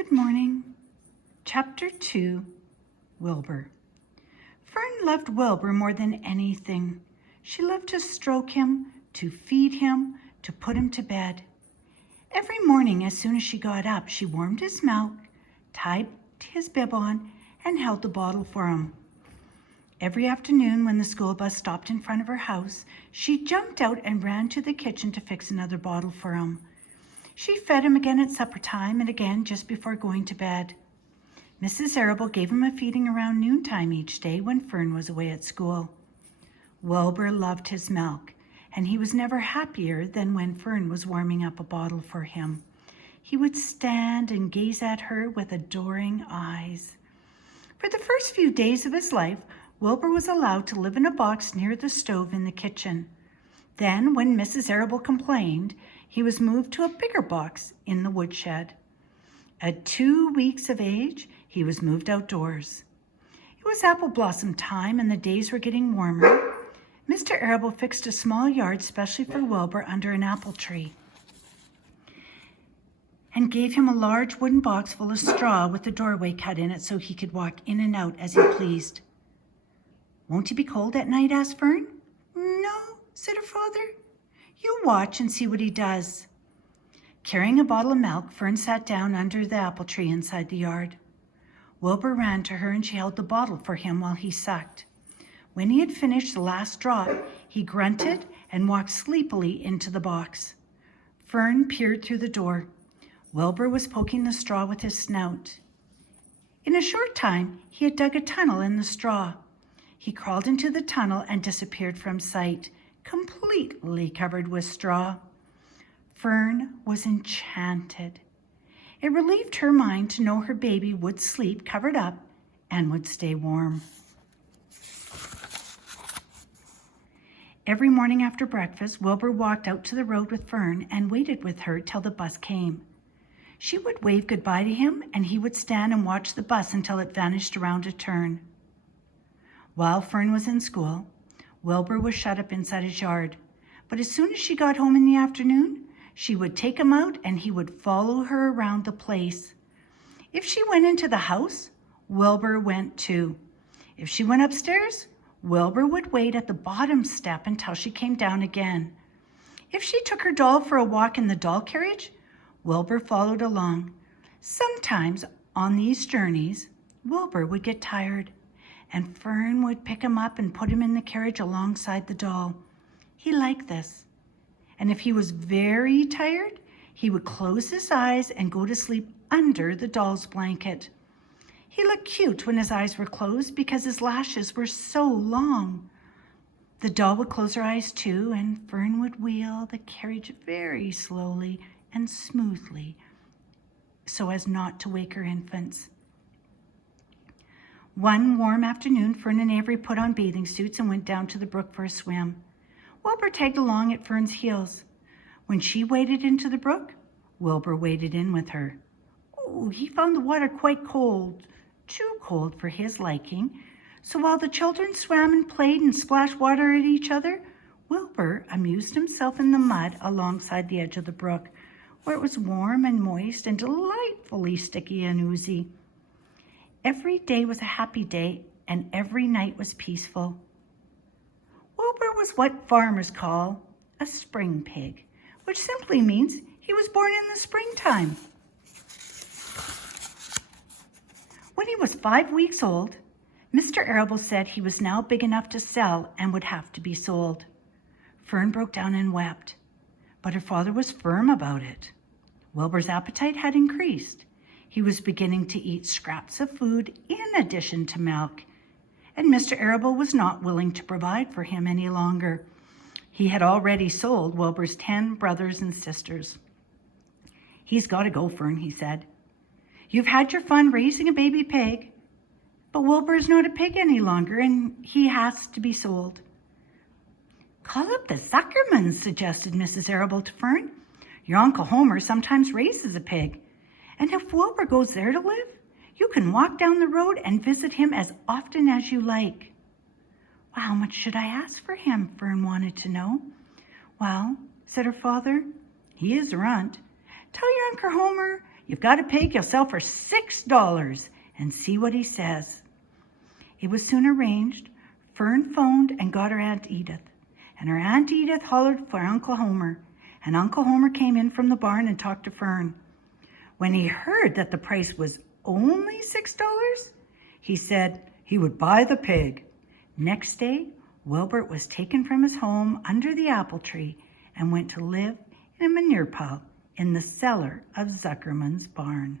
Good morning. Chapter 2, Wilbur. Fern loved Wilbur more than anything. She loved to stroke him, to feed him, to put him to bed. Every morning, as soon as she got up, she warmed his milk, tied his bib on, and held the bottle for him. Every afternoon, when the school bus stopped in front of her house, she jumped out and ran to the kitchen to fix another bottle for him. She fed him again at supper time and again just before going to bed. Mrs. Arable gave him a feeding around noontime each day when Fern was away at school. Wilbur loved his milk, and he was never happier than when Fern was warming up a bottle for him. He would stand and gaze at her with adoring eyes. For the first few days of his life, Wilbur was allowed to live in a box near the stove in the kitchen. Then, when Mrs. Arable complained, he was moved to a bigger box in the woodshed. At 2 weeks of age, he was moved outdoors. It was apple blossom time and the days were getting warmer. Mr. Arable fixed a small yard specially for Wilbur under an apple tree and gave him a large wooden box full of straw with a doorway cut in it so he could walk in and out as he pleased. "Won't he be cold at night?" asked Fern. "No," said her father. "You watch and see what he does." Carrying a bottle of milk, Fern sat down under the apple tree inside the yard. Wilbur ran to her and she held the bottle for him while he sucked. When he had finished the last drop, he grunted and walked sleepily into the box. Fern peered through the door. Wilbur was poking the straw with his snout. In a short time, he had dug a tunnel in the straw. He crawled into the tunnel and disappeared from sight, completely covered with straw. Fern was enchanted. It relieved her mind to know her baby would sleep covered up and would stay warm. Every morning after breakfast, Wilbur walked out to the road with Fern and waited with her till the bus came. She would wave goodbye to him and he would stand and watch the bus until it vanished around a turn. While Fern was in school, Wilbur was shut up inside his yard, but as soon as she got home in the afternoon, she would take him out and he would follow her around the place. If she went into the house, Wilbur went too. If she went upstairs, Wilbur would wait at the bottom step until she came down again. If she took her doll for a walk in the doll carriage, Wilbur followed along. Sometimes on these journeys, Wilbur would get tired, and Fern would pick him up and put him in the carriage alongside the doll. He liked this. And if he was very tired, he would close his eyes and go to sleep under the doll's blanket. He looked cute when his eyes were closed because his lashes were so long. The doll would close her eyes too, and Fern would wheel the carriage very slowly and smoothly so as not to wake her infants. One warm afternoon, Fern and Avery put on bathing suits and went down to the brook for a swim. Wilbur tagged along at Fern's heels. When she waded into the brook, Wilbur waded in with her. Oh, he found the water quite cold, too cold for his liking. So while the children swam and played and splashed water at each other, Wilbur amused himself in the mud alongside the edge of the brook, where it was warm and moist and delightfully sticky and oozy. Every day was a happy day, and every night was peaceful. Wilbur was what farmers call a spring pig, which simply means he was born in the springtime. When he was 5 weeks old, Mr. Arable said he was now big enough to sell and would have to be sold. Fern broke down and wept, but her father was firm about it. Wilbur's appetite had increased. He was beginning to eat scraps of food in addition to milk, and Mr. Arable was not willing to provide for him any longer. He had already sold Wilbur's 10 brothers and sisters. "He's got to go, Fern," he said. "You've had your fun raising a baby pig, but Wilbur is not a pig any longer, and he has to be sold." "Call up the Zuckermans," suggested Mrs. Arable to Fern. "Your Uncle Homer sometimes raises a pig. And if Wilbur goes there to live, you can walk down the road and visit him as often as you like." "Well, how much should I ask for him?" Fern wanted to know. "Well," said her father, "he is a runt. Tell your Uncle Homer You've got a pig you'll sell for $6 and see what he says." It was soon arranged. Fern phoned and got her Aunt Edith. And her Aunt Edith hollered for Uncle Homer. And Uncle Homer came in from the barn and talked to Fern. When he heard that the price was only $6, he said he would buy the pig. Next day, Wilbur was taken from his home under the apple tree and went to live in a manure pile in the cellar of Zuckerman's barn.